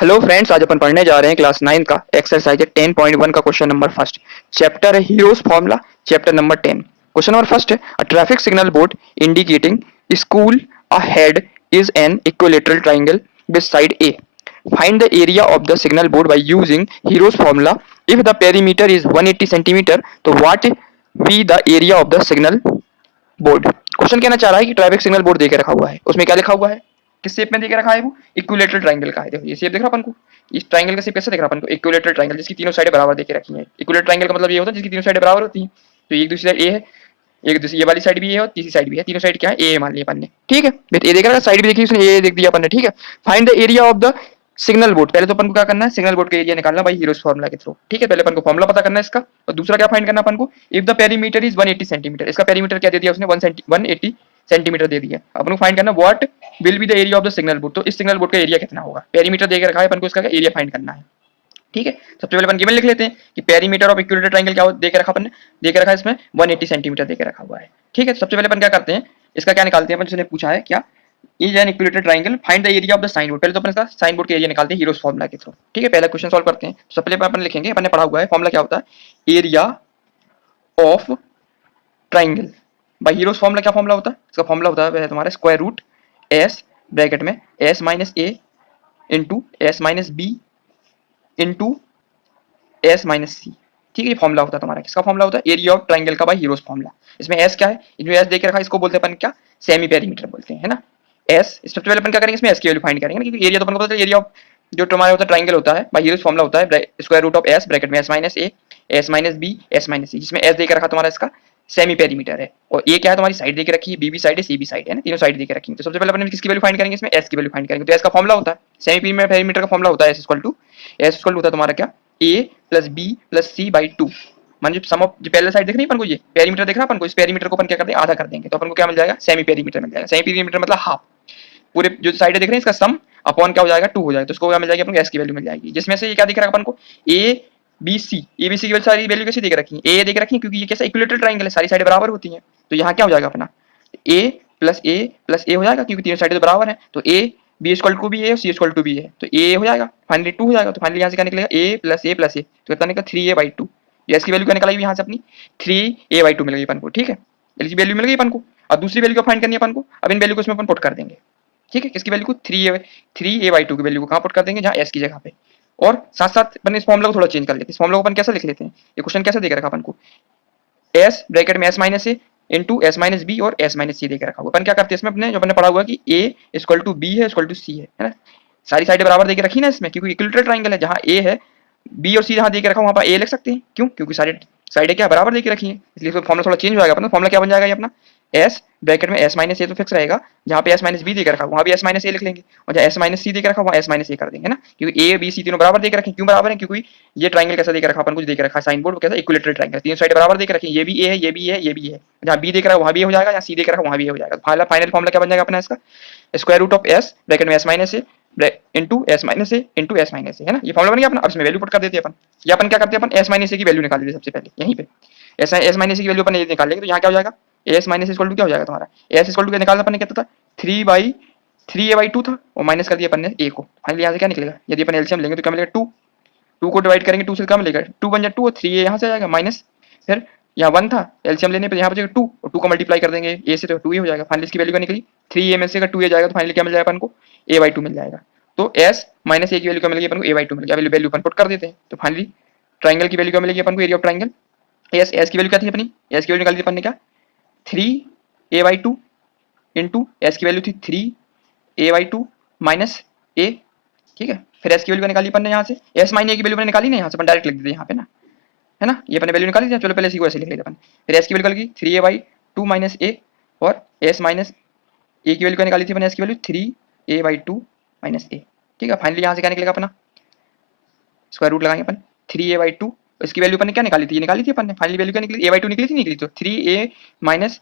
Hello friends, आज अपन पढ़ने जा रहे हैं क्लास 9 का एक्सरसाइज 10.1 का क्वेश्चन नंबर फर्स्ट। चैप्टर है Heron's formula. Chapter number 10। Question number first है a traffic signal board indicating school ahead is an equilateral triangle beside A. Find the area of the signal board by using Hero's formula. If the perimeter is 180 centimeter, तो what be the area of the signal board? Question कहना चाह रहा है कि traffic signal board देके रखा हुआ है, उसमें क्या लिखा हुआ है, किस शेप में देके रखा है, वो इक्विलेटरल ट्रायंगल का है। देखो ये शेप दिख रहा अपन को, इस ट्रायंगल का शेप कैसे दिख रहा अपन को, इक्विलेटरल ट्रायंगल जिसकी तीनों साइडें बराबर देके रखी हैं। इक्विलेटरल ट्रायंगल का मतलब ये होता है जिसकी तीनों साइडें बराबर होती हैं। तो एक दूसरी साइड ए है, एक दूसरी ये वाली साइड भी है और तीसरी साइड भी है। तीनों साइड क्या है, ए मान लिया अपन ने। ठीक है, ए देख रहा है, साइड भी देखी उसने, ए देख दिया अपन ने। ठीक है, find the area of the signal board. पहले तो अपन को क्या करना है, सिग्नल बोर्ड का एरिया निकालना भाई हीरोज फार्मूला के थ्रू। ठीक है, पहले अपन को फार्मूला पता करना है इसका, और दूसरा क्या फाइंड करना अपन को, if the perimeter is 180 centimetre. इसका पेरीमीटर क्या दे दिया उसने, 180 सेंटीमीटर दे दिया। अपन को फाइंड करना what will be the area of the signal board. तो इस सिग्नल बोर्ड का एरिया कितना होगा, पेरीमीटर देकर रखा है, अपन को इसका एरिया फाइंड करना है। ठीक है, सबसे पहले अपन गिवन लिख लेते हैं कि पेरीमीटर ऑफ इक्विलेटरल ट्रायंगल क्या देके रखा अपन ने, देके रखा है इसमें 180 सेंटीमीटर देके रखा हुआ है। ठीक है, सबसे पहले अपन क्या करते हैं, इसका क्या निकालते हैं अपन, जिसने पूछा है क्या is an equilateral triangle find the area of the sign board. पहले तो अपन इसका साइन बोर्ड का एरिया निकालते हैं हीरोज फार्मूला के थ्रू। ठीक है, पहला क्वेश्चन सॉल्व करते हैं। सबसे पहले अपन लिखेंगे, अपन ने पढ़ा हुआ है फार्मूला क्या होता है, area of triangle by Heron's formula. क्या फार्मूला होता है इसका, फार्मूला होता है तुम्हारा स्क्वायर रूट एस ब्रैकेट में S minus A into S minus B into S minus C. ठीक है, ये फॉर्मूला होता है तुम्हारा, किसका फॉर्मूला होता है, एरिया ऑफ ट्रायंगल का बाय हीरोज फॉर्मूला। इसमें एस क्या है, इसमें एस देख रखा है, इसको बोलते हैं अपन क्या, सेमी पेरीमीटर बोलते हैं, है ना। एस सबसे पहले अपन क्या करेंगे, इसमें एस की वैल्यू फाइंड करेंगे, क्योंकि एरिया तो अपन को पता है, एरिया ऑफ जो तुम्हारा होता है ट्रायंगल होता है बाय हीरोज फॉर्मूला होता है square root of S bracket में S minus A S minus B S minus C, जिसमें एस देख रखा तुम्हारा इसका सेमी पेरीमीटर है, और ए क्या है तुम्हारी साइड देके रखी है, बी भी साइड है सी भी साइड है ना, तीनों साइड देके रखी है। तो सबसे पहले अपन किसकी वैल्यू फाइंड करेंगे, इसमें एस की वैल्यू फाइंड करेंगे। तो एस का फॉर्मूला होता है, सेमी पेरीमीटर का फॉर्मूला होता है एस इक्वल टू होता है तुम्हारा क्या, A plus B plus C by two. मान जो सम ऑफ जो पहले साइड देख रही है अपन को, ये पेरीमीटर देख रहा है अपन को, इस पेरीमीटर को अपन क्या करते हैं, आधा कर देंगे, तो अपन को क्या मिल जाएगा, सेमी पेरीमीटर मिल जाएगा। सेमी पेरीमीटर मतलब हाफ, पूरे जो साइड देख रहे हैं इसका सम अपॉन क्या हो जाएगा, 2 हो जाएगा। तो इसको क्या मिल जाएगी अपन को, एस की वैल्यू मिल जाएगी, जिसमें से ये क्या दिख रहा है अपन को, ए बी सी की सारी वैल्यू कैसी देख रखी है, ए देख रखी है, क्योंकि ये कैसा इक्विलेटरल ट्रायंगल है, सारी साइडें बराबर होती हैं। तो यहाँ क्या हो जाएगा अपना, ए प्लस ए हो जाएगा, क्योंकि तीनों साइडें तो बराबर है। तो ए बी इक्वल टू भी है और सी इक्वल टू भी है, तो ए हो जाएगा, फाइनली 2 हो जाएगा। तो फाइनली यहाँ से क्या निकलेगा, ए प्लस ए प्लस ए, तो कितना निकला 3a/2। एस की वैल्यू क्या निकाली यहाँ से अपनी, 3a/2 मिल गई अपन को। ठीक है, एल की वैल्यू मिल गई अपन को। अब दूसरी वैल्यू को फाइंड करनी है अपन को, अब इन वैल्यू को इसमें अपन पुट कर देंगे। ठीक है, किसकी वैल्यू को, 3a/2 की वैल्यू को कहाँ पुट कर देंगे, जहाँ एस की जगह पे। और साथ साथ अपन इस फॉर्मूला को थोड़ा चेंज कर लेते हैं। इस फॉर्मूला को अपन कैसे लिख लेते हैं, ये क्वेश्चन कैसे देकर रखा अपन को, एस ब्रैकेट में S minus A into S minus B और एस माइनस सी देकर रखा हुआ। अपन क्या करते हैं इसमें, अपने जो अपने पढ़ा हुआ कि ए इक्वल टू बी है इक्वल टू सी है ना, सारी साइडें बराबर देके रखी ना इसमें, क्योंकि इक्विलेटरल ट्रायंगल है, जहाँ ए है बी और सी जहाँ देके रखा वहाँ पर ए लिख सकते हैं। क्यों, क्योंकि सारी साइडें क्या बराबर देके रखी है, इसलिए फॉर्मूला थोड़ा चेंज हो जाएगा अपना। फॉर्मूला क्या बन जाएगा ये अपना, एस ब्रैकेट में एस माइनस ए तो फिक्स रहेगा, जहाँ पे एस माइनस बी देकर रखा वहाँ भी एस माइनस ए लिख लेंगे, और जहाँ एस माइनस सी देकर रखा वहाँ एस माइनस ए कर देंगे ना, क्योंकि ए बी सी तीनों बराबर देकर रखे। क्यों बराबर है, क्योंकि ये ट्रायंगल कैसा देकर रखा अपन को, देकर रखा साइन बोर्ड कैसा इक्विलेटरल ट्रायंगल, तीनों साइड बराबर देकर रखी, ये भी ए है ये भी है ये भी है, जहाँ बी देकर रखा वहाँ भी हो जाएगा, जहाँ सी देकर रखा वहाँ भी हो जाएगा। फाइनल फॉर्मूला क्या बन जाएगा अपना इसका, square root of S bracket में S minus A into S minus A into S minus A, है ना, ये फॉर्मूला बन गया अपना। अब इसमें वैल्यू पुट कर देते हैं अपन, या अपन क्या करते हैं, अपन एस माइनस ए की वैल्यू निकाल देते सबसे पहले यहीं पे, एस माइनस की वैल्यू अपन ये निकाल लेंगे। तो यहाँ क्या हो जाएगा, एस माइनस इक्वल टू क्या हो जाएगा तुम्हारा, एस इक्वल टू क्या निकालना अपन ने, क्या था 3a/2 था, और माइनस कर दिया अपन ने ए को। फाइनली यहाँ से क्या निकलेगा, यदि अपन एलसीएम लेंगे तो क्या मिलेगा 2, 2 को डिवाइड करेंगे 2 से क्या मिलेगा, 2 बन जाए 2 और 3a यहाँ से आ जाएगा माइनस, फिर यहाँ 1 था एलसीएम लेने पर यहाँ बचेगा 2, और 2 का मल्टीप्लाई कर देंगे ए से तो 2 ही हो जाएगा। फाइनली इसकी वैल्यू क्या निकली, 3a में से 2a जाएगा, तो फाइनली क्या मिल जाएगा अपन को, a/2 मिल जाएगा। तो एस माइनस ए की वैल्यू क्या मिलेगी अपन को, a/2 मिल गया। वैल्यू अपन पुट कर देते हैं, तो फाइनली ट्रायंगल की वैल्यू क्या मिलेगी अपन को, एरिया ऑफ ट्रायंगल। एस की वैल्यू क्या थी अपनी, एस की वैल्यू निकाली थी अपन ने क्या, 3a/2 इंटू एस की वैल्यू थी 3a/2 माइनस ए। ठीक है, फिर एस की वैल्यू निकाली अपन ने यहाँ से, एस माइनस ए की वैल्यू मैंने निकाली ना, यहाँ से अपन डायरेक्ट लिख देते यहाँ पे ना, है ना, ये अपने वैल्यू निकाली थी। चलो पहले इसी को ऐसे लिख लेते अपन, फिर एस की वैल्यू निकल गई 3a/2 माइनस ए, और एस माइनस ए की वैल्यू क्या निकाली थी अपन, एस की वैल्यू 3a/2 माइनस ए। ठीक है, फाइनली यहाँ से क्या निकलेगा अपना, स्क्वायर रूट लगाएंगे अपन 3a/2, इसकी वैल्यू अपन ने क्या निकाली थी, ये निकाली थी अपन ने, फाइनली वैल्यू क्या निकली, a/2 निकली थी, निकली तो 3a माइनस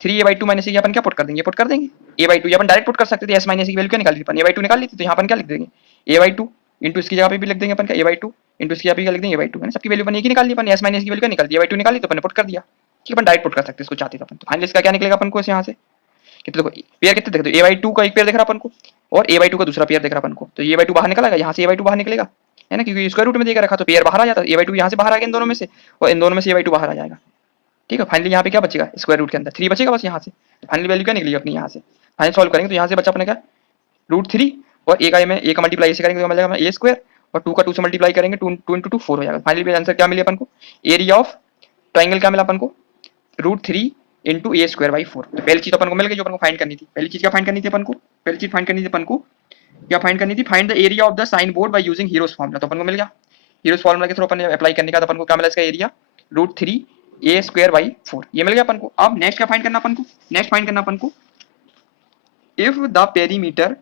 ए अपन क्या पुट कर देंगे, पुट कर देंगे a/2, अपन डायरेक्ट पुट कर सकते थे, एस माइनस की वैल्यू क्या निकाली थी अपन, a/2 निकाल ली थी, तो यहाँ अपन क्या लिख देंगे a/2 इंटू इसकी जगह पे भी लिख देंगे अपन क्या a/2 इंटू इसकी जगह पे क्या लिख देंगे a/2, है ना, सबकी वैल्यू अपन एक ही निकाल ली अपन, एस माइनस की वैल्यू क्या निकाल दी a/2 निकाली, तो अपन पुट कर दिया। ठीक है, अपन डायरेक्ट पुट कर सकते इसको चाहते तो अपन। तो फाइनली इसका क्या निकलेगा अपन को यहाँ से, कितने देखो पेयर कितने देखो, a/2 का एक पेयर दिख रहा अपन को, और a/2 का दूसरा पेयर दिख रहा अपन को, तो ये a/2 बाहर निकलेगा, यहाँ से a/2 बाहर निकलेगा, है ना, क्योंकि स्क्वायर रूट में देकर रखा तो पेयर बाहर आ जाता है, a/2 यहाँ से बाहर आ गया इन दोनों में से, और इन दोनों में से a/2 बाहर आ जाएगा। ठीक है, फाइनली यहाँ पे क्या बचेगा, स्क्वायर रूट के अंदर 3 बचेगा बस यहाँ से, तो फाइनली वैल्यू क्या निकलेगी अपनी यहाँ से, फाइनल सॉल्व करेंगे तो यहाँ से बचा अपने क्या √3, और ए का मल्टीप्लाई ऐसे करेंगे तो मिल जाएगा a स्क्वायर, और 2 का 2 से मल्टीप्लाई करेंगे 2 इंटू 2 4 हो जाएगा। फाइनली आंसर क्या मिले अपन को, एरिया ऑफ ट्राइंगल क्या मिला अपन को, √3 इंटू a स्क्वायर बाई 4। तो पहली चीज अपन को मिल गई जो अपन को फाइंड करनी थी। पहली चीज क्या फाइंड करनी थी अपन को, पहली चीज फाइंड करनी थी अपन को, क्या फाइंड करनी थी, find the area of the sign board by using Heron's formula. तो अपन को मिल गया, हीरोज फार्मूला के थ्रू अपन अप्लाई करने का, तो अपन को क्या मिला इसका एरिया √3 a स्क्वायर बाई 4, ये मिल गया अपन को। अब नेक्स्ट क्या फाइंड करना अपन को, नेक्स्ट फाइंड करना अपन को इफ द पेरीमीटर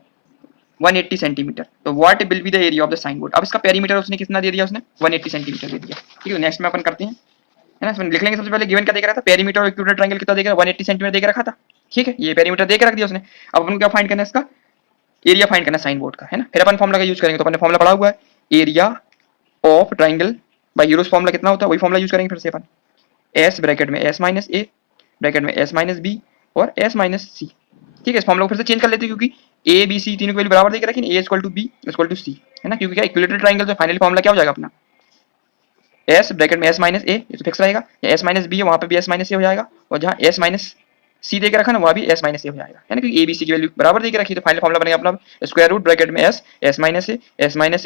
180 सेंटीमीटर, तो what will be the area of the sign board. अब इसका पेरीमीटर उसने कितना दे दिया, उसने 180 सेंटीमीटर दे दिया। ठीक है, नेक्स्ट में अपन करते हैं, है ना, इसमें लिख लेंगे। सबसे पहले गिवन क्या देख रहा था, पेरीमीटर और इक्विलेटरल ट्रायंगल कितना देख रहा है, 180 सेंटीमीटर देख रखा था। ठीक है, ये पेरीमीटर देख रख दिया उसने। अब अपन को क्या फाइंड करना है, इसका एरिया फाइंड करना साइन बोर्ड का, है ना। फिर अपन फॉर्मुला का यूज करेंगे, तो अपन ने फॉर्मुला पढ़ा हुआ है, area of triangle by Heron's formula कितना होता है, वही फॉर्मुला यूज करेंगे फिर से अपन, s ब्रैकेट में s माइनस a ब्रैकेट में s माइनस b और s माइनस c। ठीक है, इस फॉर्मुला को फिर से चेंज कर लेते हैं, क्योंकि a b c तीनों की वैल्यू बराबर देके रखी, a equal to b equal to c, है ना, क्योंकि क्या इक्विलेटरल ट्रायंगल, तो फाइनली फॉर्मुला क्या हो जाएगा अपना, s ब्रैकेट में s माइनस a, ये तो फिक्स रहेगा, या s माइनस b है वहां पे भी s माइनस a हो जाएगा, और जहां s माइनस c देके रखा ना वहां भी s माइनस a हो जाएगा, है ना, क्योंकि a b c की वैल्यू बराबर देके रखी, तो फाइनल फॉर्मुला बनेगा अपना स्क्वायर रूट ब्रैकेट में s माइनस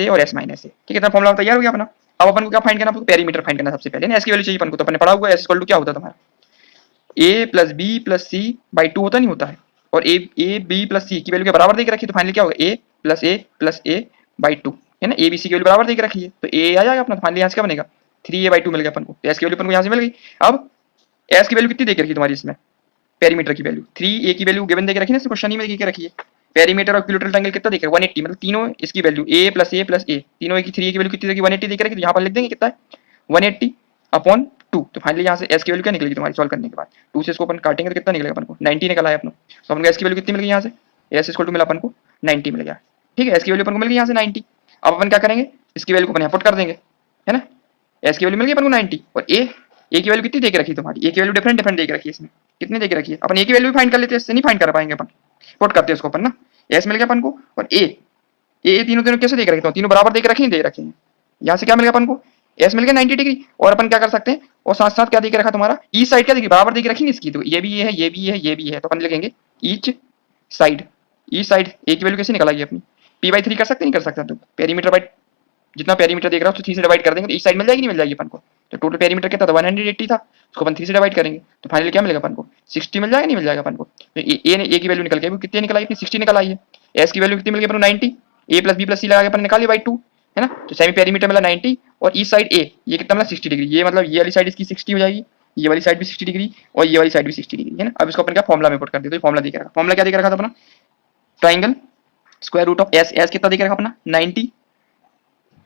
a और s माइनस a। ठीक है, इतना फॉर्मुला तैयार हो गया अपना। अब अपन को क्या फाइंड करना, पेरीमीटर फाइंड करना सबसे पहले ना, s की वैल्यू चाहिए अपन को, तो अपन ने पढ़ा हुआ है s इक्वल टू क्या होता है तुम्हारा, a plus b plus c by 2 होता नहीं होता है, और a b प्लस c की वैल्यू के बराबर देके रखी, तो फाइनली क्या होगा a प्लस a बाई 2, है ना, a b c की वैल्यू बराबर देके रखी है, तो a आ जाएगा अपना। फाइनली यहाँ से क्या बनेगा 3a बाई 2 मिल गया अपन को, तो s की वैल्यू अपन को यहाँ से मिल गई। अब s की वैल्यू कितनी देके रखी तुम्हारी इसमें, पेरीमीटर की वैल्यू 3a की वैल्यू गिवन देके रखी ना, इस क्वेश्चन ही में देके रखी है। पेरीमीटर और इक्विलेटरल ट्रायंगल कितना देके 180, मतलब तीनों इसकी वैल्यू a प्लस a तीनों की 3a की वैल्यू कितनी देगी 180 देके रखी, तो यहाँ पर लिख देंगे कितना है 180 अपॉन 2। तो फाइनली यहाँ से s की वैल्यू क्या निकलेगी तुम्हारी, सॉल्व करने के बाद 2 से इसको अपन काटेंगे तो कितना निकलेगा अपन को 90 निकला है अपना। तो अपन को s की वैल्यू कितनी मिल गई यहाँ से, s इक्वल टू मिला अपन को 90 मिल गया। ठीक है, s की वैल्यू अपन को मिल गई यहाँ से 90। अब अपन क्या करेंगे, इसकी वैल्यू को अपन यहाँ पुट कर देंगे, है ना, s की वैल्यू मिल गई अपन को 90, और a की वैल्यू कितनी देके रखी तुम्हारी, a की वैल्यू डिफरेंट देके रखी है इसमें, कितनी देके रखी है, अपन a की वैल्यू भी फाइंड कर लेते हैं, इससे नहीं फाइंड कर पाएंगे अपन, पुट करते हैं इसको अपन ना, s मिल गया अपन को, और a तीनों तीनों कैसे देके रखे हैं, तीनों बराबर देके रखे हैं, दे रखे हैं। यहाँ से क्या मिल गया अपन को, s मिल गया 90 डिग्री, और अपन क्या कर सकते हैं, और साथ साथ क्या देके रखा तुम्हारा ई साइड क्या देगी बराबर देके रखी इसकी, तो ये भी ये है, ये भी है, ये भी है, तो अपन लिखेंगे each side, each side a की वैल्यू कैसे निकलेगी अपनी, p/3 कर सकते नहीं कर सकते, तो पेरीमीटर बाई जितना पेरीमीटर देख रहा हो तो 3 से डिवाइड कर देंगे, तो इस साइड मिल जाएगी नहीं मिल जाएगी अपन को। तो टोटल पेरीमीटर कितना था 180 था, उसको अपन 3 से डिवाइड करेंगे, तो फाइनली क्या मिलेगा अपन को 60 मिल जाएगा नहीं मिल जाएगा अपन को। तो ए की वैल्यू निकल गई, कितनी निकल आई अपनी 60 निकल आई है। एस की वैल्यू कितनी मिल गई अपन को 90, a plus b plus c लगा के अपन निकाली बाई 2, है ना, तो सेमी पेरीमीटर मिला 90, और इस साइड a ये कितना मिला 60 डिग्री, ये मतलब ये वाली साइड इसकी 60 हो जाएगी, ये वाली साइड भी 60 डिग्री और ये वाली साइड भी 60 डिग्री, है ना। अब इसको अपन क्या फॉर्मुला में पुट कर दे, तो फॉर्मुला देख रखा, फॉर्मुला क्या देख रखा था अपना, triangle square root of s, s कितना देख रखा अपना 90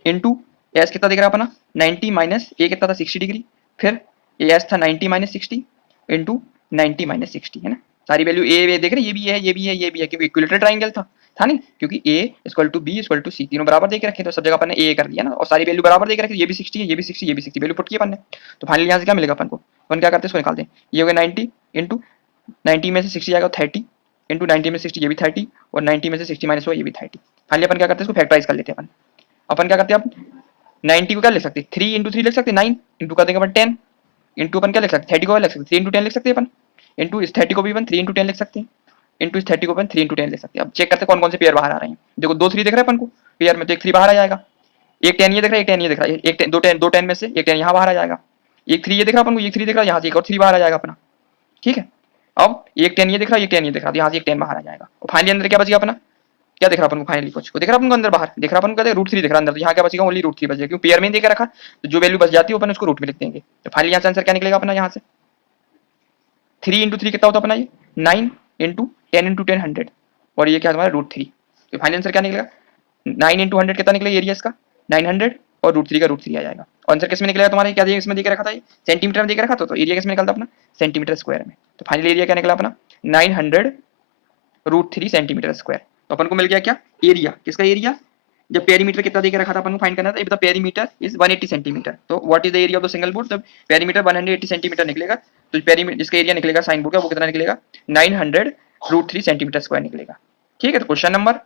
इंटू एस कितना देख रहा अपना 90 माइनस ए कितना था 60 डिग्री, फिर एस था 90 माइनस 60 इंटू 90 माइनस 60, है ना। सारी वैल्यू ए देख रहे हैं, ये भी है, ये भी है, ये भी है, क्योंकि इक्विलेटरल ट्राइंगल था नहीं, क्योंकि a equal to b equal to c तीनों बराबर देके रखे, तो सब जगह अपन ने a कर दिया ना, और सारी वैल्यू बराबर देके रखी, ये भी 60 है, ये भी 60, ये भी 60 वैल्यू पुट की अपन ने। तो फाइनली यहाँ से क्या मिलेगा अपन को, अपन क्या करते हैं इसको निकालते हैं, ये हो गया 90 इंटू 90 में से 60 जाएगा 30 इंटू 90 में 60 ये भी 30, और 90 में से 60 माइनस हुआ ये भी 30। फाइनली अपन क्या करते हैं इसको फैक्टराइज कर लेते हैं अपन क्या करते हैं, अब 90 को क्या लिख सकते हैं 3 इंटू 3 लिख सकते हैं, 9 इंटू कर देंगे अपन 10 इंटू अपन क्या लिख सकते हैं 30 को लिख सकते हैं 3 इंटू 10 लिख सकते हैं अपन, इंटू इस 30 को भी अपन 3 इंटू 10 लिख सकते हैं, इंटू इस 30 को अपन 3 इंटू 10 लिख सकते हैं। अब चेक करते हैं कौन कौन से पेयर बाहर आ रहे हैं। देखो 2 3 दिख रहा है अपन को पेयर में, तो एक 3 बाहर आ जाएगा, एक 10 ये दिख रहा है, एक 10 ये दिख रहा है, एक 10 दो 10 में से एक 10 यहाँ बाहर आ जाएगा, एक 3 ये दिख रहा है अपन को, एक 3 दिख रहा है, यहाँ से एक और 3 बाहर आ जाएगा अपना। ठीक है, अब एक 10 ये दिख रहा है, एक 10 ये दिख रहा है, यहाँ से एक 10 बाहर आ जाएगा, और फाइनली अंदर क्या बचेगा अपना, क्या दिख रहा अपन को फाइनली कुछ को दिख रहा अपन को अंदर बाहर दिख रहा अपन को √3 दिख रहा अंदर, तो यहाँ क्या बचेगा ओनली √3 बचेगा, क्योंकि पेयर में देके रखा, तो जो वैल्यू बच जाती है अपन उसको रूट में लिख देंगे। तो फाइनली यहाँ से आंसर क्या निकलेगा अपना, यहाँ से 3 इंटू 3 कितना होता है अपना ये 9 इंटू 10 इंटू 10 100, और ये क्या हमारा √3। तो फाइनल आंसर क्या निकलेगा 9 इंटू 100 कितना निकलेगा एरिया इसका 900, और √3 का √3 आ जाएगा। आंसर किस में निकलेगा तुम्हारा, क्या दिया इसमें देके रखा था ये सेंटीमीटर में देके रखा था, तो एरिया किस में निकलता अपना सेंटीमीटर स्क्वायर में। तो फाइनल एरिया क्या निकला अपना 900 √3 सेंटीमीटर स्क्वायर। तो अपन को मिल गया क्या एरिया, किसका एरिया, जब पेरीमीटर कितना देके रखा था अपन को फाइंड करना था, if the perimeter is 180 centimetre, तो what is the area of the signal board, जब पेरीमीटर 180 सेंटीमीटर निकलेगा, तो पेरीमीटर जिसका एरिया निकलेगा साइन बोर्ड का वो कितना निकलेगा 900 √3 सेंटीमीटर स्क्वायर निकलेगा। ठीक है, तो क्वेश्चन नंबर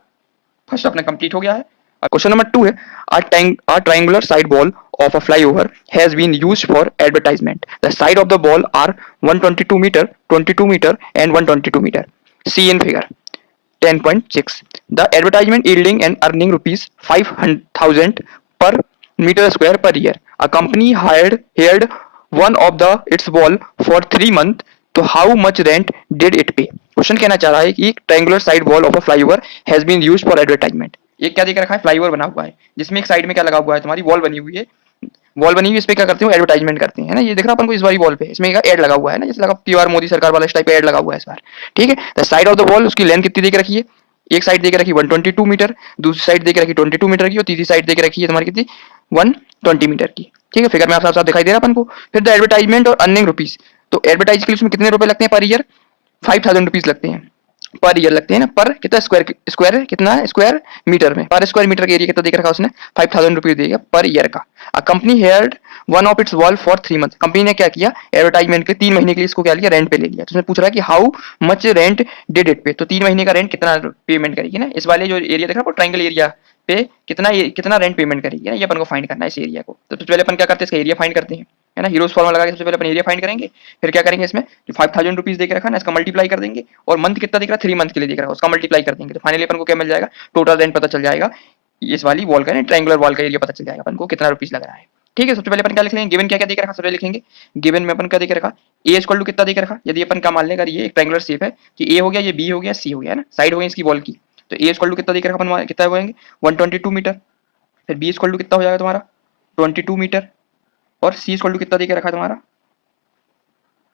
फर्स्ट अपना कंप्लीट हो गया है। क्वेश्चन नंबर 2 है, a triangular side wall of a flyover has been used for advertisement. The side of the wall are 122 meter, 22 meter and 122 meter. See in figure 10.6. The advertisement yielding and earning rupees 500,000 per meter square per year. A company hired one of the its wall for 3 months. तो how much rent did it pay? Question कहना चाह रहा है कि triangular side wall of a flyover has been used for advertisement. ये क्या देख रखा है, फ्लाईओवर बना हुआ है जिसमें एक साइड में क्या लगा हुआ है, तुम्हारी वॉल बनी हुई है। वॉल बनी हुई इस पे क्या करते हो, एडवर्टाइजमेंट करते हैं, है ना। ये देख रहा अपन को इस बारी वॉल पे इसमें एक एड लगा हुआ है ना, जैसे लगा पीआर मोदी सरकार वाला इस टाइप का एड लगा हुआ है इस बार। ठीक है, the side of the wall, उसकी लेंथ कितनी देख रखी है, एक साइड देख रखी 122 मीटर, दूसरी साइड देख रखी 22 मीटर की, और तीसरी साइड देख रखी है तुम्हारी कितनी 120 मीटर की। ठीक है, फिगर में आप साफ साफ दिखाई दे रहा है अपन को। फिर द एडवर्टाइजमेंट और अर्निंग रुपीज, तो एडवर्टाइज के लिए उसमें कितने रुपए लगते हैं पर ईयर, 5,000 रुपीज लगते हैं पर ईयर लगते हैं ना। पर कितना स्क्वायर है, कितना है स्क्वायर मीटर में, पर स्क्वायर मीटर का एरिया कितना देख रखा उसने, 5,000 रुपीज देगा पर ईयर का। A company heard one of it's wall for 3 month, company ने क्या किया, एडवर्टाइजमेंट के 3 महीने के लिए इसको क्या लिया, रेंट पे ले लिया। तो उसने पूछ रहा है कि how much rent did it पे, तो 3 महीने का रेंट कितना पेमेंट करेगी ना, इस वाले जो एरिया देख रहा है ट्राइंगल एरिया पे कितना रेंट पेमेंट करेगी ना, ये अपन को फाइंड करना है इस एरिया को। तो सबसे पहले अपन क्या करते हैं, इसका एरिया फाइंड करते हैं, है ना। हीरोज फॉर्मूला लगा के सबसे पहले अपन एरिया फाइंड करेंगे, फिर क्या करेंगे, इसमें 5,000 रुपीज देख रखा है ना, इसका मल्टीप्लाई कर देंगे, और मंथ कितना दिख रहा है, 3 मंथ के लिए दिख रहा है, उसका मल्टीप्लाई कर देंगे, तो फाइनली अपन को क्या मिल जाएगा, टोटल रेंट पता चल जाएगा। इस वाली वॉल का ट्रायंगुलर वॉल का एरिया पता चल जाएगा अपन को कितना रुपीज लग रहा है। ठीक है, सबसे पहले अपन क्या लिख लेंगे, गिवन क्या क्या देख रखा, सबसे लिखेंगे गिवन में अपन क्या देख रखा, ए इक्वल टू कितना देख रखा, यदि अपन का मान लेगा ये एक ट्रायंगुलर शेप है कि ए हो गया, ये बी हो गया, सी हो गया, है ना, साइड हो गई इसकी वॉल की, तो ए इक्वल टू कितना देख रखा अपन, कितना होएंगे 122 मीटर, फिर बी इक्वल टू कितना हो जाएगा तुम्हारा 22 मीटर, और सी इक्वल टू कितना देके रखा है तुम्हारा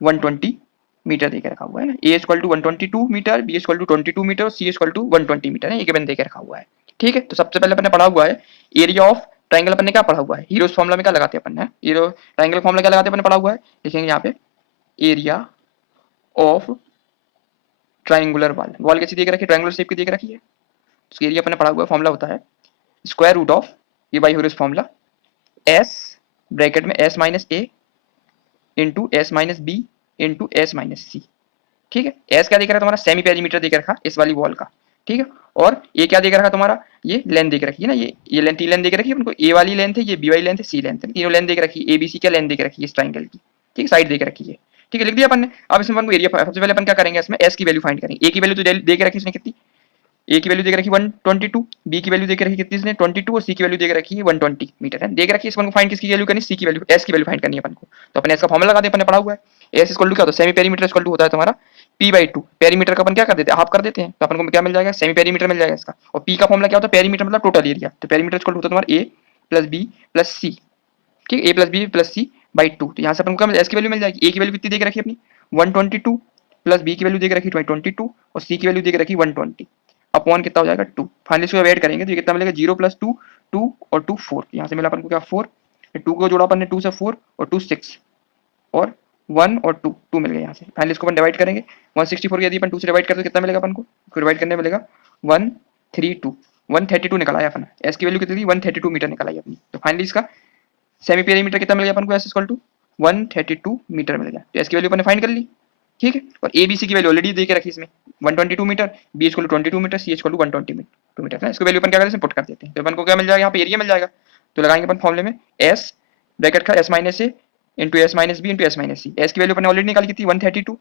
120 मीटर देके रखा हुआ है ना। A equal to 122 metre, B equal to 22 metre और सी इक्वल टू 120 मीटर है, ये गिवन देके रखा हुआ है। ठीक है, तो सबसे पहले अपने पढ़ा हुआ है एरिया ऑफ ट्रायंगल, अपन ने क्या पढ़ा हुआ है, हीरोज फॉर्मूला में क्या लगाते हैं अपन है, हीरो ट्रायंगल फॉर्मूला क्या लगाते हैं अपन पढ़ा हुआ है, लिखेंगे यहाँ पे एरिया ऑफ ट्रायंगुलर वॉल कैसी देख रखी है, ट्रायंगुलर शेप की देख रखी है, उसके एरिया अपन ने पढ़ा हुआ फॉर्मूला होता है स्क्वायर रूट ऑफ ये by Heron's formula S bracket में S minus A into S minus B into S minus C. ठीक है, एस क्या देख रहा है तुम्हारा, सेमी पेरीमीटर देख रखा इस वाली वॉल का। ठीक है, और ए क्या देख रखा तुम्हारा, ये लेंथ देख रखी है ना, ये लेंथ, तीन लेंथ देख रखी है उनको, ए वाली लेंथ है, ये बी वाली लेंथ है, सी लेंथ है, तीनों लेंथ देख रखी है, ए बी सी क्या लेंथ देख रखी है इस ट्रायंगल की। ठीक है, साइड देख रखी है। ठीक है, लिख दिया अपन ने। अब इसमें अपन को एरिया, सबसे पहले अपन क्या करेंगे, इसमें एस की वैल्यू फाइंड करेंगे। ए की वैल्यू तो देख रखी है इसने कितनी, ए की वैल्यू देख रखी 122, बी की वैल्यू देख रखी कितनी इसने 22, और सी की वैल्यू देख रखी है 120 मीटर है, देख रखी है। इसको फाइंड किसकी वैल्यू करनी, सी की वैल्यू, एस की वैल्यू फाइंड करनी है अपन को। तो अपन एस का फॉर्मूला लगा दे, अपन ने पढ़ा हुआ है एस इक्वल टू क्या होता है, सेमी पेरीमीटर इक्वल टू होता है तुम्हारा पी बाई टू, पेरीमीटर का अपन क्या कर देते हैं, हाफ कर देते हैं, तो अपन को क्या मिल जाएगा, सेमी पेरीमीटर मिल जाएगा इसका। और पी का फॉर्मूला क्या होता है, पेरीमीटर मतलब टोटल एरिया, तो पेरीमीटर इक्वल टू होता है तुम्हारा A plus B plus C. ठीक है, A plus B plus C by two, तो यहाँ से अपन को क्या मिल, एस की वैल्यू मिल जाएगी, ए की वैल्यू कितनी देख रखी है अपनी 122, प्लस बी की वैल्यू देख रखी 22, और सी की वैल्यू देख रखी 120, अपॉन कितना हो जाएगा 2। फाइनली इसको ऐड करेंगे तो ये कितना मिलेगा 0 प्लस 2 2 और 2 4, यहाँ से मिला अपन को क्या 4, 2 को जोड़ा अपन ने 2 से 4 और 2 6 और 1 और 2 2 मिल गया यहाँ से। फाइनली इसको अपन डिवाइड करेंगे 164 यदि अपन 2 से डिवाइड करते तो कितना मिलेगा अपन को, डिवाइड करने में मिलेगा 132 निकल आया अपन। एस की वैल्यू कितनी थी 132 मीटर निकल आई अपनी। तो फाइनली इसका सेमी पेरीमीटर कितना मिल गया अपन को, एस इक्वल टू 132 मीटर मिल गया। तो एस की वैल्यू अपन ने फाइंड कर ली। ठीक है, और ए बी सी की वैल्यू ऑलरेडी दे के रखी इसमें 122 metre, B equal to 22 metre, c equal to 120 metre है। इसको वैल्यू अपन क्या करते हैं, पुट कर देते हैं, तो अपन को क्या मिल जाएगा, यहाँ पे एरिया मिल जाएगा। तो लगाएंगे अपन फॉर्मूले में एस ब्रैकेट का S minus A into S minus B into S minus C. S की वैल्यू अपन ने ऑलरेडी निकाली कितनी 132,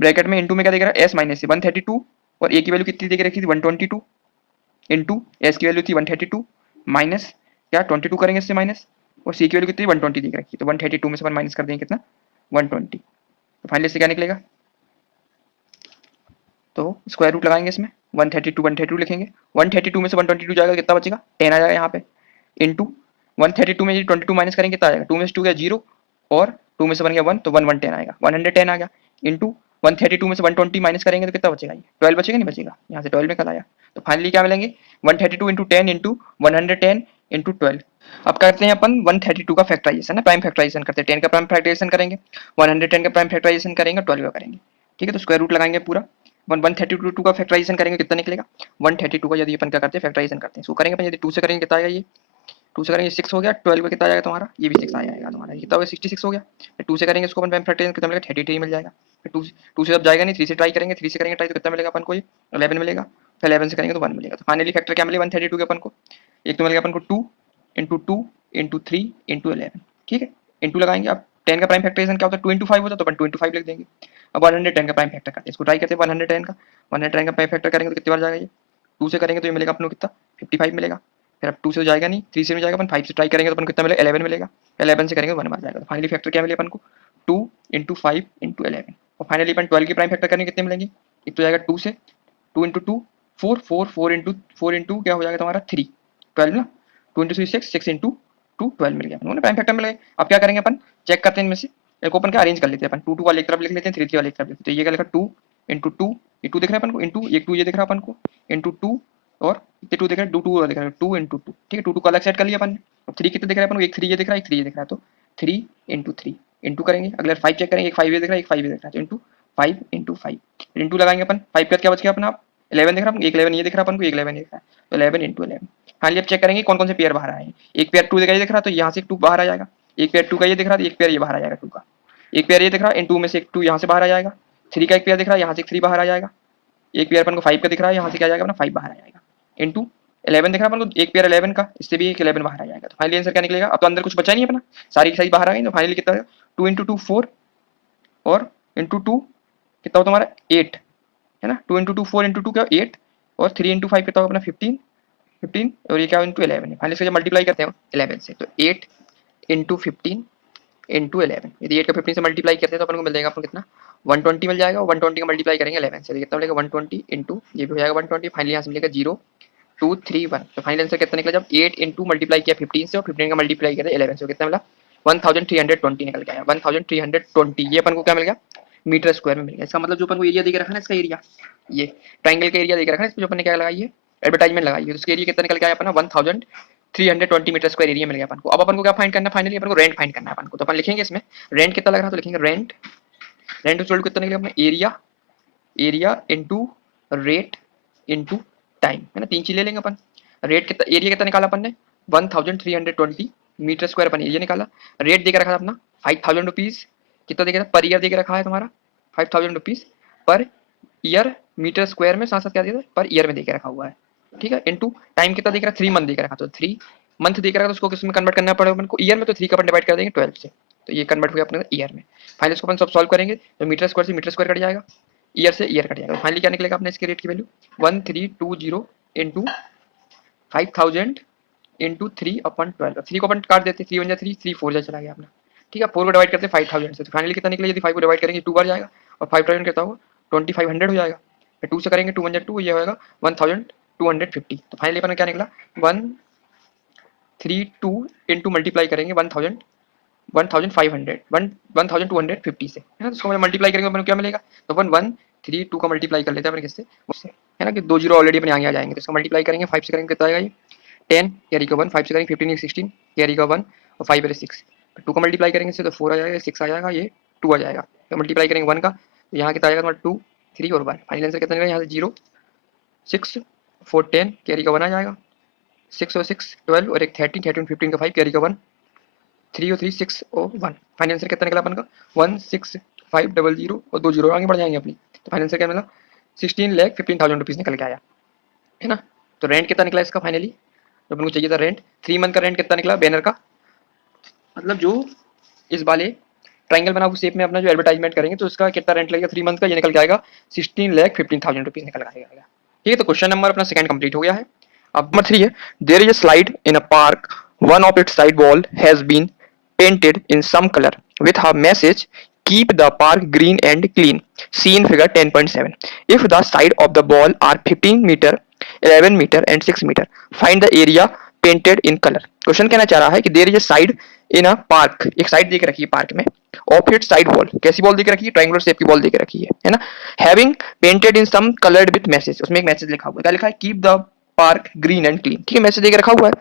ब्रैकेट में इंटू में क्या देख रहा है एस माइनस सी 132, और ए की वैल्यू कितनी देख रखी थी 122 इंटू एस की वैल्यू थी 132 माइनस क्या 22 करेंगे इससे माइनस, और सी की वैल्यू कितनी 120 देख रखी, तो 132 में से अपन माइनस कर देंगे कितना 120। तो फाइनली इससे क्या निकलेगा, तो स्क्वायर रूट लगाएंगे इसमें 132 लिखेंगे, 132 में से 122 जाएगा कितना बचेगा 10 आ जाएगा यहाँ पे, इंटू 132 में 22 माइनस करेंगे कितना आएगा, 2 में से 2 गया 0 और 2 में से बन गया 1, तो 110 आएगा, 110 आ गया, इंटू 132 में से 120 माइनस करेंगे तो कितना बचेगा, ये 12 बचेगा नहीं बचेगा, यहाँ से 12 निकल आया। तो फाइनली क्या मिलेंगे 132 इंटू 10 इंटू 110 इंटू 12। अब करते हैं अपन 132 का फैक्टराइजेशन है, प्राइम फैक्टराइजेशन करते हैं, 10 का प्राइम फैक्टराइजेशन करेंगे, 110 का प्राइम फैक्टराइजेशन करेंगे, 12 का करेंगे। ठीक है, तो स्क्वायर रूट लगाएंगे पूरा 132 का फैक्टराइजेशन करेंगे कितना निकलेगा 132 का, यदि अपन क्या करते हैं फैक्टराइजेशन करते हैं, सो करेंगे अपन, यदि 2 से करेंगे कितना आएगा ये 2 से करेंगे 6 हो गया, 12 में कितना आ जाएगा तुम्हारा, ये भी 6 आ जाएगा तुम्हारा, ये कितना हो गया 66 हो गया। फिर 2 से करेंगे इसको अपन फैक्टराइज कितना मिलेगा 33 मिल जाएगा। फिर 2 से अब जाएगा नहीं, 3 से ट्राई करेंगे, 3 से करेंगे ट्राई तो कितना मिलेगा अपन को, ये 11 मिलेगा। फिर 11 से करेंगे तो 1 मिलेगा। तो फाइनली फैक्टर क्या मिलेगा 132 के अपन को, एक तो मिल गया अपन को 2 इंटू 2 इंटू 3 इंटू 11, ठीक है। इंटू लगाएंगे, अब 10 का प्राइम फैक्टराइजेशन क्या होता है 2 इंटू 5 होता है, तो अपन 2 इंटू 5 लिख देंगे। अब 110 का प्राइम फैक्टर करते हैं, इसको ट्राई करते हैं 110 का, 110 का प्राइम फैक्टर करेंगे तो कितनी बार जाएगा ये, 2 से करेंगे तो ये मिलेगा अपन को कितना 55 मिलेगा। फिर अब 2 से जाएगा नहीं, 3 से भी जाएगा, अपन 5 से ट्राई करेंगे तो अपन को कितना मिलेगा 11 मिलेगा। 11 से करेंगे तो 1 बार जाएगा। तो फाइनली फैक्टर क्या मिले अपन को 2 इंटू 5 इंटू 11। और फाइनली अपन 12 की प्राइम फैक्टर करेंगे कितने मिलेंगे, एक तो जाएगा 2 से, 2 इंटू 2 4 इंटू क्या हो जाएगा तुम्हारा 3 12 ना, 2 इंटू 3 6 6 इंटू 2 12 मिल गया अपन को प्राइम फैक्टर मिल गया। अब क्या करेंगे अपन चेक करते हैं इनमें से एक ओपन क्या अरेंज कर लेते हैं अपन, 2 2 वाले एक तरफ लिख लेते हैं, 3 3 वाले एक तरफ लिख लेते हैं। ये क्या लिखा 2 इंटू 2, ये 2 दिख रहा है अपन को, इंटू एक 2 ये दिख रहा है अपन को, इंटू 2 और कितने 2 दिख रहा है 2 2 दिख रहा है 2 इंटू 2, ठीक है। 2 2 का अलग सेट कर लिया अपन ने। अब 3 कितने दिख रहा है अपन को, एक 3 ये दिख रहा है, एक 3 ये दिख रहा है, तो 3 इंटू 3 इंटू करेंगे, अगले 5 चेक करेंगे, एक 5 ये दिख रहा है, एक 5 ये दिख रहा है, तो इंटू 5 इंटू 5 इंटू लगाएंगे अपन, 5 का क्या बच गया अपना, आप 11 दिख रहा है, एक 11 ये दिख रहा है अपन को, एक 11 ये दिख रहा है, तो 11 इंटू 11। फाइनली अब चेक करेंगे कौन कौन से पेयर बाहर आए हैं। एक पेयर 2 दिख रहा है तो यहाँ से एक 2 बाहर आ जाएगा, एक पेयर 2 का ये दिख रहा है, एक पेयर ये बाहर आ जाएगा 2 का, एक पेयर ये दिख रहा है, इन 2 में से एक 2 यहाँ से बाहर आ जाएगा, 3 का एक पेयर दिख रहा है, यहाँ से एक 3 बाहर आ जाएगा, एक पेयर अपन को 5 का दिख रहा है, यहाँ से क्या आ जाएगा अपना 5 बाहर आ जाएगा, इंटू 11 दिख रहा है अपन को, एक पेयर 11 का, इससे भी एक 11 बाहर आ जाएगा। तो फाइनली आंसर क्या निकलेगा, अब तो अंदर कुछ बचा नहीं अपना, सारी की सारी बाहर आ गई, तो फाइनली कितना 2 इंटू 2 4 और इंटू 2 कितना हो तुम्हारा 8 है ना, 2 इंटू 2 4 इंटू 2 क्या 8 और 3 इंटू 5 कितना होगा अपना 15 15 और ये क्या इंटू 11 है। फाइनली इसको जब मल्टीप्लाई करते हैं 11 से तो 8 इंटू 15 इंटू 11, यदि 8 का 15 से मल्टीप्लाई करते हैं तो अपन को मिल जाएगा आपको कितना 120 मिल जाएगा, 120 का मल्टीप्लाई करेंगे 11 से तो कितना मिलेगा 120 इंटू ये भी हो जाएगा 120, फाइनली यहाँ से मिलेगा 0 2 3 1। तो फाइनल आंसर कितना निकला, जब 8 इंटू मल्टीप्लाई किया 15 से और 15 का मल्टीप्लाई किया 11 से कितना मिला 1320 निकल के आया, 1320 ये अपन को क्या मिल गया मीटर स्क्वायर में मिल गया। इसका मतलब जो अपन को एरिया देके रखा है इसका एरिया, ये ट्राइंगल का एरिया देके रखा है, इसमें जो अपन ने क्या लगाई है एडवर्टाइजमेंट लगाई है, तो उसका एरिया कितना निकल के आया अपना 1320 मीटर स्क्वायर एरिया मिल गया अपन को। अब अपन को क्या फाइंड करना है फाइनली, अपन को रेंट फाइंड करना है अपन को, तो अपन लिखेंगे इसमें रेंट कितना लग रहा है तो लिखेंगे रेंट, रेंट इक्वल टू कितना निकलेगा अपना area, area into rate into time, है ना, तीन चीज ले लेंगे अपन। रेट कितना, एरिया कितना निकाला अपन ने 1320 मीटर स्क्वायर अपन एरिया निकाला, रेट देकर रखा था अपना 5000 रुपीज, कितना देकर पर ईयर देकर रखा है तुम्हारा 5000 rupees per year metre square में, साथ साथ क्या दिया पर ईयर में देकर रखा हुआ है, ठीक है। इनटू टाइम कितना देख रहा है 3 मंथ देकर रखा, तो 3 मंथ देकर रखा तो उसको किसमें कन्वर्ट करना पड़ेगा अपन को ईयर में, तो 3 का अपन डिवाइड कर देंगे 12 से, तो ये कन्वर्ट हो गया अपने ईयर में। फाइनली इसको अपन सब सॉल्व करेंगे तो मीटर स्क्वायर से मीटर स्क्वायर कट जाएगा, ईयर से ईयर कट जाएगा, फाइनली क्या निकलेगा अपने इसके रेट की वैल्यू 1320 इंटू 5000 इंटू 3/12, 3 को अपन काट देते 3 1 जा 3 3 4 जा चला गया अपना, ठीक है। 4 को डिवाइड करते 5000 से, तो फाइनली कितना निकलेगा यदि 5 को डिवाइड करेंगे 2 बार जाएगा और 5000 कितना होगा 2500 हो जाएगा, फिर 2 से करेंगे 2 1 जा 2 ये होगा 1250, तो फाइनली अपन क्या निकला 132 इंटू मल्टीप्लाई करेंगे 1250 से, है ना, तो उसको मल्टीप्लाई करेंगे अपन क्या मिलेगा, तो अपन 132 का मल्टीप्लाई कर लेते हैं अपन किससे उससे, है ना, कि 2 जीरो ऑलरेडी अपने आगे आ जाएंगे, तो इसका मल्टीप्लाई करेंगे 5 से करेंगे कितना आएगा ये 10 कैरी का 1, 5 से करेंगे 15 16 कैरी का 1 और 5 है 6, 2 का मल्टीप्लाई करेंगे इससे तो 4 आ जाएगा, 6 आ जाएगा, ये 2 आ जाएगा, तो मल्टीप्लाई करेंगे 1 का तो यहाँ कितना आएगा तुम्हारा 2 3 और 1, फाइनल आंसर कितना निकलेगा यहाँ से 0 6 4 10 कैरी का 1 आ जाएगा, 6 और 6 12 और एक 13 13 15 का 5 कैरी का 1 3 और 3 6 और 1, फाइनल आंसर कितना निकला अपन का 16500 और 2 जीरो आगे बढ़ जाएंगे अपनी, तो फाइनल आंसर क्या मिला 16,15,000 रुपीज निकल के आया, है ना। तो रेंट कितना निकला इसका फाइनली, जो अपन को चाहिए था रेंट 3 मंथ का रेंट कितना निकला बैनर का, मतलब जो इस वाले ट्राइंगल बना हुआ शेप में अपना जो एडवर्टाइजमेंट करेंगे तो उसका कितना रेंट लगेगा 3 मंथ का, ये निकल के आएगा 16,15,000 रुपीज निकल के आएगा, ठीक है। तो क्वेश्चन नंबर अपना सेकंड कंप्लीट हो गया है। अब नंबर 3 है, there is a slide in a park, one of its side wall has been painted in some color with a message keep the park green and clean, seen figure 10.7. If the side of the wall are 15 meter 11 meter and 6 meter, find the area painted in color. Question कहना चाह रहा है कि there is a side in a park, एक side देके रखी है park में, ऑफ इट साइड वॉल, कैसी वॉल देके रखी है ट्रायंगुलर शेप की वॉल देके रखी है ना, having painted in some coloured with message, उसमें एक मैसेज लिखा हुआ है, क्या लिखा है keep the park green and clean, ठीक है, मैसेज देके रखा हुआ है।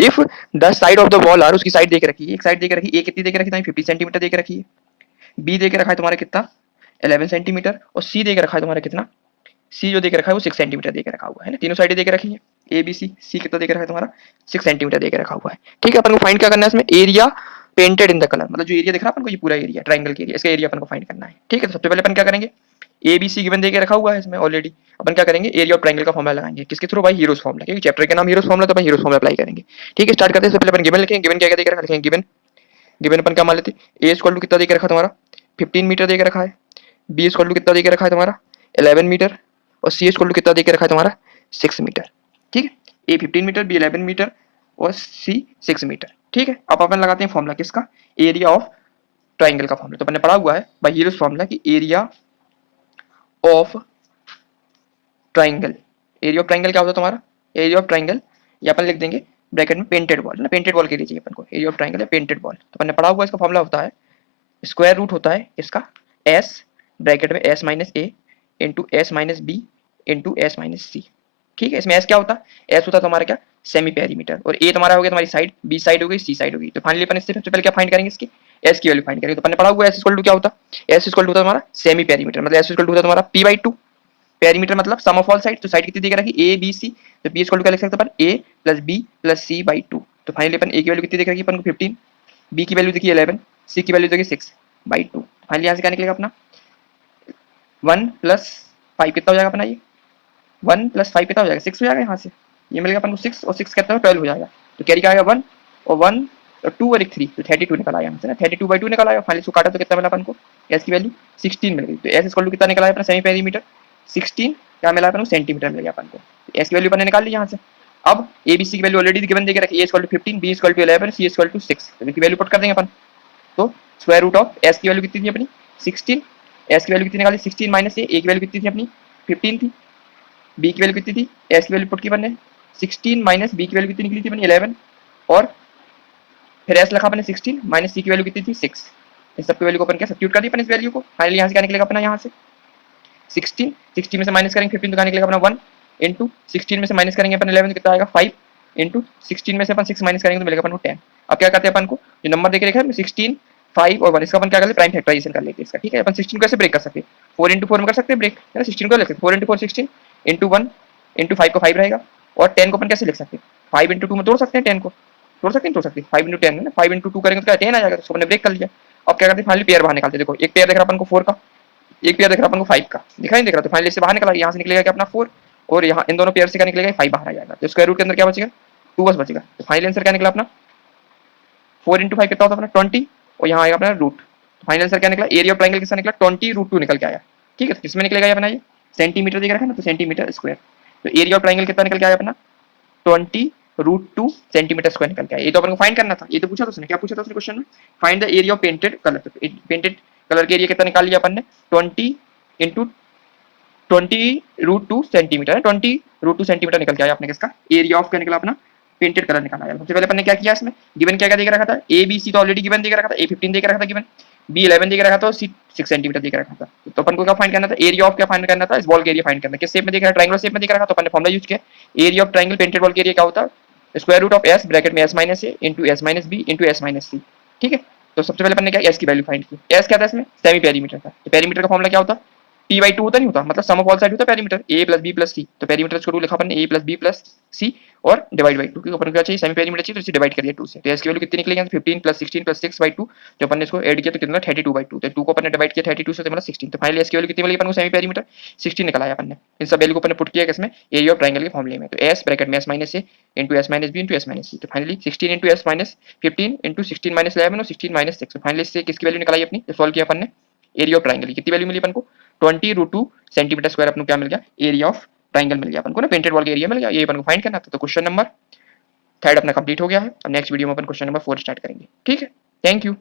If the side of the wall are, उसकी साइड देके रखी है, एक साइड देके रखी है, ए कितनी देके रखी है 50 सेंटीमीटर देके रखी है, बी देके रखा है तुम्हारा कितना 11 सेंटीमीटर और सी देके रखा है तुम्हारा कितना सी जो दे के रखा है वो 6 सेंटीमीटर दे के रखा हुआ है ना, तीनों साइडें दे के रखी है, ए बी सी, सी कितना दे के रखा है तुम्हारा 6 सेंटीमीटर दे के रखा हुआ है। ठीक है, अपन को फाइंड क्या करना है इसमें, area painted in the colour, मतलब जो एरिया दिख रहा है अपन को ये पूरा एरिया ट्राइंगल के एरिया, इसका एरिया अपन को फाइंड करना है। ठीक है, तो सबसे पहले अपन क्या करेंगे, ए बी सी गिवन दे के रखा हुआ है इसमें ऑलरेडी, अपन क्या करेंगे एरिया ऑफ ट्राइंगल का फॉर्मूला लगाएंगे, किसके थ्रू भाई, हीरोज फॉर्मूला, क्योंकि चैप्टर का नाम हीरोज फॉर्मूला, तो अपन हीरोज फॉर्मूला अप्लाई करेंगे। ठीक है, स्टार्ट करते हैं। सबसे पहले अपन गिवन लिखेंगे, गिवन क्या क्या दे के रखा, लिखेंगे गिवन, गिवन अपन क्या मान लेते हैं, ए इक्वल टू कितना दे के रखा तुम्हारा 15 मीटर दे के रखा है, बी इक्वल टू कितना दे के रखा है तुम्हारा 11 मीटर, और सी इक्वल टू कितना दे के रखा है तुम्हारा 6 मीटर। ठीक है, ए 15 मीटर, बी 11 मीटर और सी 6 मीटर। ठीक है, अब अपन लगाते हैं फॉर्मूला किसका, एरिया ऑफ ट्राइंगल का फॉर्मूला, तो अपन ने पढ़ा हुआ है बाय हीरोज फॉर्मूला की area of triangle, area of triangle क्या होता है तुम्हारा, एरिया ऑफ ट्राइंगल ये अपन लिख देंगे ब्रैकेट में पेंटेड वॉल ना, पेंटेड वॉल के लिए चाहिए अपन को एरिया ऑफ ट्राइंगल है पेंटेड वॉल, तो अपन ने पढ़ा हुआ इसका फॉर्मूला होता है स्क्वायर रूट होता है इसका एस ब्रैकेट में S minus A into S minus B into S minus C. ठीक है, इसमें एस क्या होता है, एस होता है तुम्हारा क्या सेमी पेरीमीटर, और ए तुम्हारा हो गया तुम्हारी साइड, बी साइड हो गई, सी साइड हो गई, तो फाइनली अपन इससे सबसे पहले क्या फाइंड करेंगे इसकी एस की वैल्यू फाइंड करेंगे, तो अपन ने पढ़ा हुआ है एस इक्वल टू क्या होता है, एस इक्वल टू तुम्हारा सेमी पेरीमीटर, मतलब एस इक्वल टू होता तुम्हारा पी बाई टू, पेरीमीटर मतलब सम ऑफ ऑल साइड, तो साइड कितनी देकर रखी ए बी सी, तो पी इक्वल टू क्या लिख सकते हैं अपन A plus B plus C by two, तो फाइनली अपन ए की वैल्यू कितनी देख रखी अपन को 15, बी की वैल्यू देखिए 11, सी की वैल्यू देखिए 6 बाई टू, फाइनली यहाँ से क्या निकलेगा अपना 1 प्लस 5 कितना हो जाएगा अपना ये 1 प्लस 5 कितना हो जाएगा 6 हो जाएगा, यहाँ से ये मिलेगा अपन को 6 और 6 कितना 12 हो जाएगा, तो कैरी क्या आएगा 1 और 1 और 2 और एक 3, तो 32 निकल आया यहाँ से ना, 32 बाई 2 निकल आया, फाइनली इसको काटा तो कितना मिला अपन को एस की वैल्यू 16 मिल गई, तो एस इक्वल टू कितना निकला है अपना सेमी पेरीमीटर 16 क्या मिला अपन को सेंटीमीटर मिल गया अपन को, एस की वैल्यू अपन ने निकाल ली यहाँ से। अब ए बी सी की वैल्यू ऑलरेडी गिवन देके रखी, A equal to 15, B equal to 11, C equal to 6, तो इसकी वैल्यू पुट कर देंगे अपन, तो स्क्वायर रूट ऑफ एस की वैल्यू कितनी थी अपनी 16, एस की वैल्यू कितनी निकाली 16 माइनस ए की वैल्यू कितनी थी अपनी 15 थी, बी की वैल्यू कितनी थी एस की वैल्यू पुट की अपन ने 16 माइनस बी की वैल्यू कितनी निकली थी अपनी 11, और फिर एस लिखा अपने 16 माइनस सी की वैल्यू कितनी थी 6, इस सब की वैल्यू को अपन क्या सब्स्टिट्यूट कर दी अपन इस वैल्यू को, फाइनली यहाँ से क्या निकलेगा अपना यहाँ से 16 में से माइनस करेंगे 15 तो क्या निकलेगा अपना 1 इंटू 16 में से माइनस करेंगे अपन 11 तो कितना आएगा 5 इंटू 16 में से अपन 6 माइनस करेंगे तो मिलेगा अपन को 10। अब क्या करते हैं अपन को जो नंबर देके रखा है 16 5 और 1 इसका अपन क्या कर ले प्राइम फैक्टराइजेशन कर लेते हैं इसका। ठीक है, अपन 16 को कैसे ब्रेक कर सकते हैं 4 इंटू 4 में कर सकते हैं ब्रेक है ना, 16 को लिख सकते हैं 4 इंटू 4 16 इंटू 1 इंटू 5 को 5 रहेगा, और 10 को अपन कैसे लिख सकते हैं 5 इंटू 2 में तोड़ सकते हैं 10 को तोड़ सकते हैं तोड़ सकते हैं 5 इंटू 10 है ना, 5 इंटू 2 करेंगे तो क्या 10 आ जाएगा, तो हमने ब्रेक कर लिया। अब क्या करते हैं फाइनली पेयर बाहर निकालते हैं, देखो एक पेयर देख रहा अपन को 4 का, एक पेयर देख रहा अपन को 5 का, दिखाई नहीं देख रहा, तो फाइनली इससे बाहर निकला, यहाँ से निकलेगा क्या अपना 4 और यहाँ इन दोनों पेयर से क्या निकलेगा 5 बाहर आ जाएगा, तो स्क्वायर रूट के अंदर क्या बचेगा 2 बस बचेगा, तो फाइनल आंसर क्या निकला अपना 4 इंटू 5 कितना होता है अपना 20, और यहाँ आएगा अपना रूट, फाइनल आंसर क्या निकला एरिया ऑफ ट्रायंगल किसका निकला 20 रूट 2 निकल के आया। ठीक है, तो किसमें निकलेगा ये अपना ये सेंटीमीटर दिख रहा है ना, तो सेंटीमीटर स्क्वायर, तो एरिया ऑफ ट्रायंगल कितना निकल के आया अपना 20 रूट 2 सेंटीमीटर स्क्वायर निकल के आया। ये तो अपन को फाइंड करना था, ये तो पूछा था उसने, क्या पूछा था उसने क्वेश्चन में find the area of painted colour, तो पेंटेड कलर के एरिया कितना निकाल लिया अपन ने 20 इंटू 20 रूट 2 सेंटीमीटर है, 20 रूट 2 सेंटीमीटर निकल के आया अपने किसका एरिया ऑफ क्या निकला अपना पेंटेड कलर निकाला है। सबसे पहले अपन ने क्या किया इसमें गिवन क्या क्या देकर रखा था ए बी सी तो ऑलरेडी गिवन देकर रखा था, ए 15 देकर रखा था गिवन, बी 11 देकर रखा था और सी 6 सेंटीमीटर देकर रखा था, तो अपन को क्या फाइंड करना था एरिया ऑफ क्या फाइंड करना था इस बॉल के एरिया फाइंड करना, किस शेप में देकर रखा ट्रायंगुलर शेप में देकर रखा, तो अपन ने फॉर्मूला यूज किया area of triangle painted wall के एरिया क्या होता है square root of S bracket में S minus A into S minus B into S minus C. ठीक है, तो सबसे पहले अपन ने क्या एस की वैल्यू फाइंड की, एस क्या था इसमें सेमी पेरीमीटर था, तो पेरीमीटर का फॉर्मूला क्या होता p बाई 2 होता नहीं होता, मतलब सम ऑफ ऑल साइड होता है perimeter a plus b plus c, तो पेरीमीटर इसको रूल लिखा अपन ने a plus b plus c और डिवाइड बाई 2, क्योंकि अपन को क्या चाहिए सेमी पेरीमीटर चाहिए तो इसे डिवाइड करिए 2 से, तो इसकी वैल्यू कितनी निकलेगी 15 प्लस 16 प्लस 6 बाई 2, जो अपन ने इसको ऐड किया तो कितना 32 बाई 2, तो 2 को अपन ने डिवाइड किया 32 से तो मतलब 16, तो फाइनली इसकी वैल्यू कितनी मिली अपन को सेमी पेरीमीटर 16 निकला है अपन ने, इन सब वैल्यू को अपन ने पुट किया किसमें एरिया ऑफ ट्रायंगल के फॉर्मूले में, तो s ब्रैकेट में s minus a into s minus b into s minus c, तो finally 16 into s minus 15 into 16 minus 11 और 16 माइनस 6, तो फाइनली इससे किसकी वैल्यू निकलाई अपनी सॉल्व किया अपन ने एरिया ऑफ ट्रायंगल की कितनी वैल्यू मिली अपन को 20 रूट 2 सेंटीमीटर स्क्वायर अपन को क्या मिल गया एरिया ऑफ ट्रायंगल मिल गया अपन को ना, पेंटेड वॉल का एरिया मिल गया, ये अपन को फाइंड करना था। तो क्वेश्चन नंबर 3 अपना कंप्लीट हो गया है, अब नेक्स्ट वीडियो में अपन क्वेश्चन नंबर 4 स्टार्ट करेंगे। ठीक है, थैंक यू।